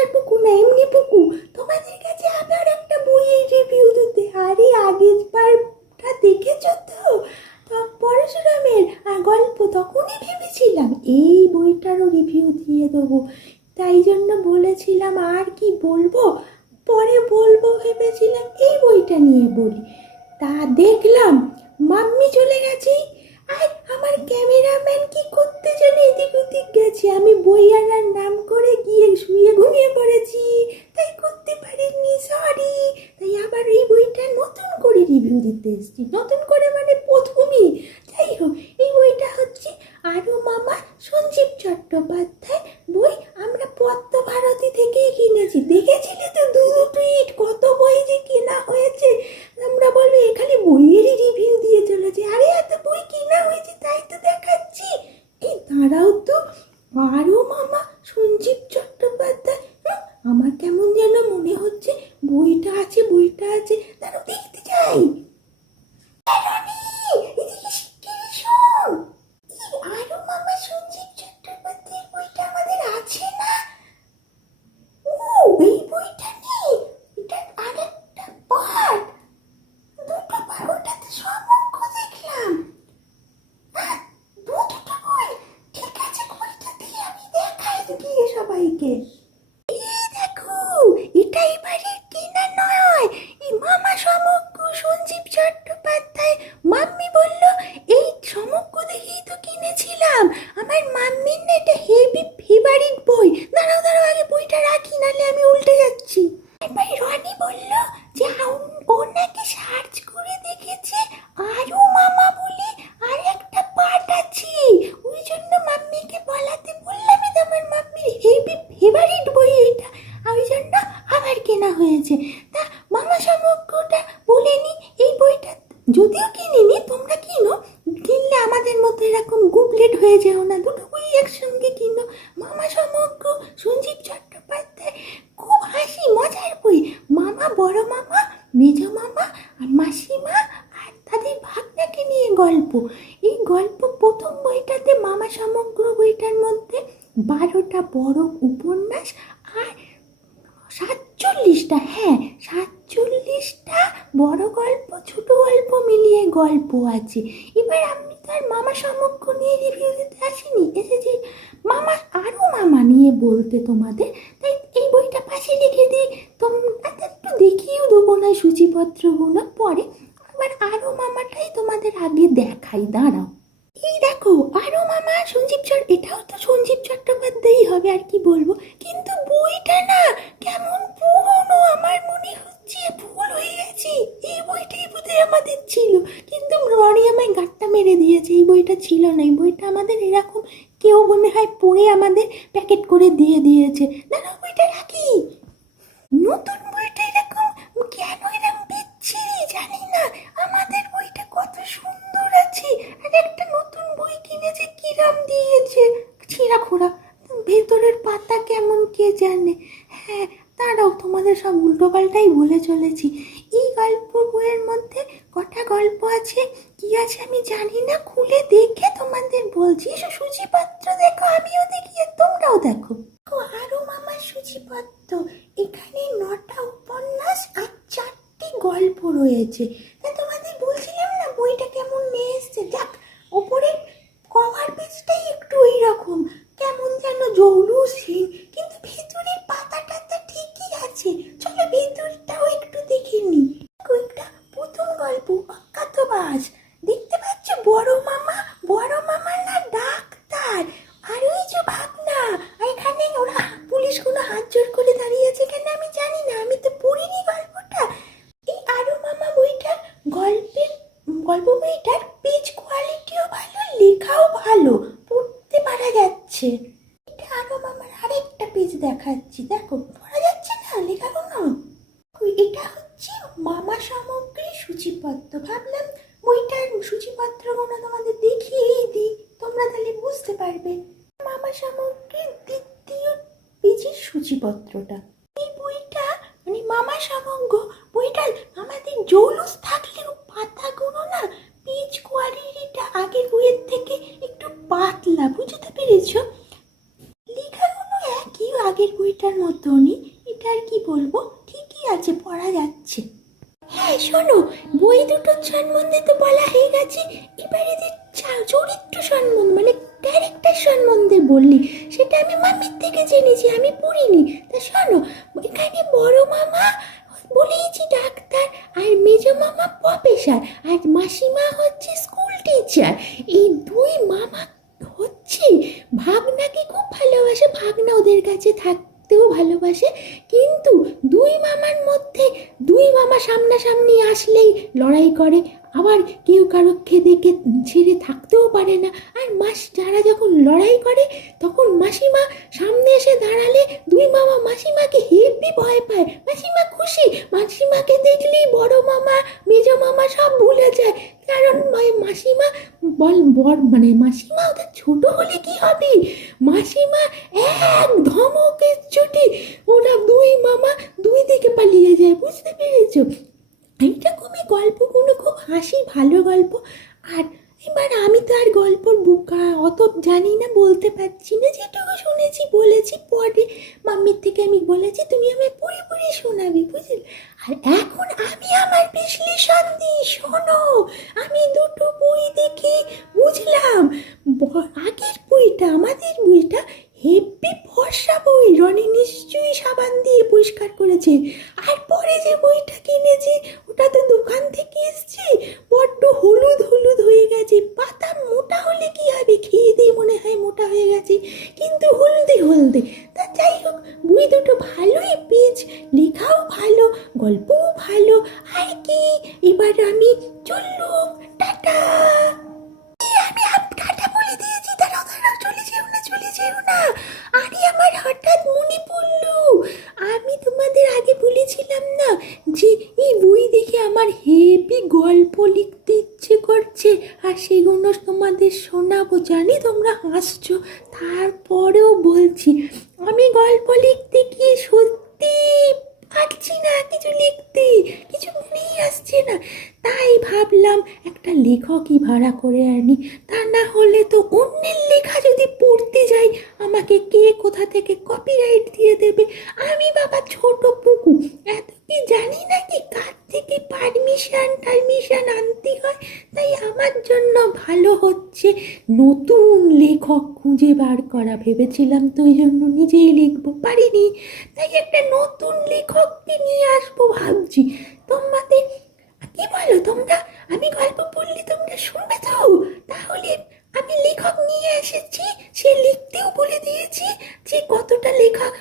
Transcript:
আর পুকু না, এমনি পুকু তোমাদের কাছে আবার একটা বইয়ের রিভিউ দিতে। আরে আগের বারটা দেখেছ তো? পরশুরামের, আর গল্প তখনই ভেবেছিলাম, এই বইটারও রিভিউ দিয়ে দেবো। তাই জন্য বলেছিলাম, আর কি বলব? পরে বলব, ভেবেছিলাম এই বইটা নিয়ে বলি। তা দেখলাম, মাম্মি চলে গেছে। আর আমার ক্যামেরাম্যান কি করতে জানে এদিক ওদিক গেছে, আমি বই আনার নাম রিভিউ নতুন করে মানে প্রথমই। যাই হোক, এই বইটা হচ্ছে আরও মামা সঞ্জীব চট্টোপাধ্যায় বই আমরা পদ্ম ভারতী থেকেই কিনেছি। দেখেছিলে তো দু টুইট কত বই যে কেনা হয়েছে আমরা বলব এখানে বইয়েরই রিভিউ দিয়ে চলেছে আরে এত বই কেনা হয়েছে তাই তো দেখাচ্ছি এই দাঁড়াও তো আরও মামা সঞ্জীব চট্টোপাধ্যায় হুম, আমার কেমন যেন মনে হচ্ছে বইটা আছে বইটা আছে দাঁড়াও দেখতে যাই রানী, এদিকে শিগগিরই শোন। এই আরও মামা সঞ্জীব চট্টোপাধ্যায়ের বইটা আমাদের আছে না ও এই বইটা নেই এটা আরেকটা পার্ট দুটো পার্ট ওটাতে সব অঙ্ক দেখলাম হ্যাঁ, দু দুটো বই ঠিক আছে বইটা দিয়ে আমি দেখাই গিয়ে সবাইকে এই দেখো এটা এবারে কেনা নয়। এই মামা সমগ্র সঞ্জীব চট্টোপাধ্যায় মাম্মি বলল, এই সমগ্র দেখেই তো কিনেছিলাম। আমার মাম্মির না এটা হেভি ফেভারিট বই। দাঁড়াও দাঁড়াও, আগে বইটা রাখি, নাহলে আমি উল্টে যাচ্ছি। এবার রনি বলল যে আউ- ও নাকি সার্চ করে দেখেছে আরও মামা বলে আর একটা পার্ট আছে ওই জন্য মাম্মিকে বলাতে বললাম এটা আমার মাম্মির হেভি ফেভারিট বই এটা আর ওই জন্য কেনা হয়েছে। তা মামা সমগ্রটা বলেনি এই বইটা যদিও কিনিনি, তোমরা কিনো, কিনলে আমাদের মতো এরকম গুবলেট হয়ে যেও না, দুটো বই একসঙ্গে কিনো। মামা সমগ্র সঞ্জীব চট্টোপাধ্যায়, খুব হাসি, মজার বই। মামা বড় মামা, মেজ মামা, আর মাসিমা, আর তাদের ভাগনাকে নিয়ে গল্প। এই গল্প প্রথম বইটাতে মামা সমগ্র বইটার মধ্যে বারোটা বড় উপন্যাস আর সাতচল্লিশটা হ্যাঁ সাতচল্লিশটা বড় গল্প, ছোট গল্প মিলিয়ে গল্প আছে। এবার আমি তো আর মামা সমগ্র নিয়ে রিভিউ দিতে আসিনি। এসেছি মামা আরও মামা নিয়ে বলতে তোমাদের। তাই এই বইটা পাশে রেখে দিই। তোমরা একটু দেখিয়েও দেবো না সূচিপত্রগুলো পরে। আবার আরও মামাটাই তোমাদের আগে দেখাই, দাঁড়াও। এই দেখো আরও মামা, সঞ্জীব চট এটাও তো সঞ্জীব চট্টোপাধ্যায়ই হবে, আর কি বলব? কিন্তু বইটা না কেমন আমার মনে হচ্ছে ভুল হয়ে গেছে। এই বইটাই বোধহয় আমাদের ছিল। কিন্তু রনি আমায় গাট্টা মেরে দিয়েছে। এই বইটা ছিল না। এই বইটা আমাদের এরকম কেউ মনে হয় পড়ে আমাদের প্যাকেট করে দিয়ে দিয়েছে। না বইটা রাখি। নতুন বইটা এরকম কেন এরকম বিচ্ছিরি জানি না আমাদের বইটা কত সুন্দর আছে আর একটা নতুন বই কিনেছে কিরাম দিয়েছে ছিঁড়া খোড়া ভেতরের পাতা কেমন কে জানে হ্যাঁ তারাও তোমাদের সব উল্টোপাল্টাই বলে চলেছি এই গল্প বইয়ের মধ্যে কটা গল্প আছে? কি আছে আমি জানি না। খুলে দেখে তোমাদের বলছি। সূচিপত্র দেখো আমিও দেখি তোমরাও দেখো। ও, আরও মামার সূচিপত্র। এখানে নটা উপন্যাস আর চারটি গল্প রয়েছে। তা তোমাদের বলছিলাম না বইটা কেমন নিয়ে এসছে? দেখ ওপরের কভার পেজটাই একটু ওই রকম কেমন যেন কিন্তু অজ্ঞাতবাস দেখতে পাচ্ছ, বড় মামা বড় মামা না ডাক্তার। আর ওই যে ভাবনা এখানে ওরা পুলিশ পুলিশগুলো হাত জোর করে দাঁড়িয়ে আছে কেন আমি জানি না, আমি তো পড়িনি গল্পটা। এই আরও মামা বইটার গল্পের, গল্প বইটার পেজ কোয়ালিটিও ভালো, লেখাও ভালো, পড়তে পারা যাচ্ছে। এটা আরও মামার আরেকটা পেজ দেখাচ্ছি, দেখো, পড়া যাচ্ছে না লেখাগুলো এটা হচ্ছে মামা সামগ্রী সূচিপত্র, ভাবলাম বইটার সূচিপত্রগুলো তোমাদের দেখিয়েই দিই, তোমরা তাহলে বুঝতে পারবে। মামা সামগ্রীর দ্বিতীয় পেজের সূচিপত্রটা। এই বইটা মানে মামা সামগ্র বইটা আমাদের জৌলুস থাকলেও পাতাগুলো না পেজ কোয়ালিটিটা আগের বইয়ের থেকে একটু পাতলা বুঝতে পেরেছ লেখাগুলো একই আগে আগের বইটার মতনই এটা আর কি বলব ঠিকই আছে পড়া যাচ্ছে হ্যাঁ শোনো বই দুটোর সম্বন্ধে তো বলা হয়ে গেছে, এবারে চা- চরিত্র সম্বন্ধে মানে ক্যারেক্টার সম্বন্ধে বললি, সেটা আমি মামির থেকে জেনেছি, আমি পড়িনি তা শোনো, এখানে বড় মামা বলেইছি ডাক্তার, আর মেজ মামা প্রফেসর আর মাসিমা হচ্ছে স্কুল টিচার এই দুই মামা হচ্ছে ভাগনাকে খুব ভালোবাসে ভাগনা ওদের কাছে থাকতেও ভালোবাসে, কিন্তু দুই মামার মধ্যে দুই মামা সামনাসামনি আসলেই লড়াই করে আবার কেউ কারও দেখে ছেড়ে থাকতেও পারে না। আর মাস যারা যখন লড়াই করে, তখন মাসিমা সামনে এসে দাঁড়ালে দুই মামা মাসিমাকে হেভি ভয় পায়। মাসিমা খুশি, মাসিমাকে দেখলেই বড় মামা, মেজ মামা সব ভুলে যায়। কারণ মাসিমা বল, বর মানে মাসিমা ওদের ছোট হলে কি হবে? মাসিমা এক ধমকের চুটি ওরা দুই মামা দুই দিকে পালিয়ে যায়, বুঝতে পেরেছ? এইরকমই গল্পগুলো খুব হাসি, ভালো গল্প। আর এবার আমি তো আর গল্পর বুকা, অত জানি না, বলতে পারছি না। যেটুকু শুনেছি, বলেছি, পরে মাম্মির থেকে আমি বলেছি, তুমি আমায় পড়ে পড়ে শোনাবি, বুঝলি? আর এখন আমি আমার বিশ্লেষণ দিই, শোনো, আমি দুটো বই দেখে, বুঝলাম। আগের বইটা, আমাদের বইটা donde শোনাবো, জানি তোমরা হাসছো। তারপরেও বলছি, আমি গল্প লিখতে গিয়ে সত্যি পারছি না কিছু লিখতে, কিছু মনেই আসছে না। তাই ভাবলাম একটা লেখকই ভাড়া করে আনি। তা না হলে তো অন্যের লেখা যদি পড়তে যাই আমাকে কে কোথা থেকে কপিরাইট দিয়ে দেবে আমি বাবা ছোট পুকু এত কি জানি না কি কার থেকে পারমিশন টারমিশন আনতে হয় তাই আমার জন্য ভালো হচ্ছে নতুন লেখক খুঁজে বার করা ভেবেছিলাম, তো ওই জন্য নিজেই লিখব। পারিনি, তাই একটা নতুন লেখককে নিয়ে আসব ভাবছি। তোমাদের কি বলো তোমরা? আমি গল্প বললে তোমরা শুনবে তো? তাহলে আমি লেখক নিয়ে এসেছি, সে লিখতেও বলে দিয়েছি যে কতটা লেখক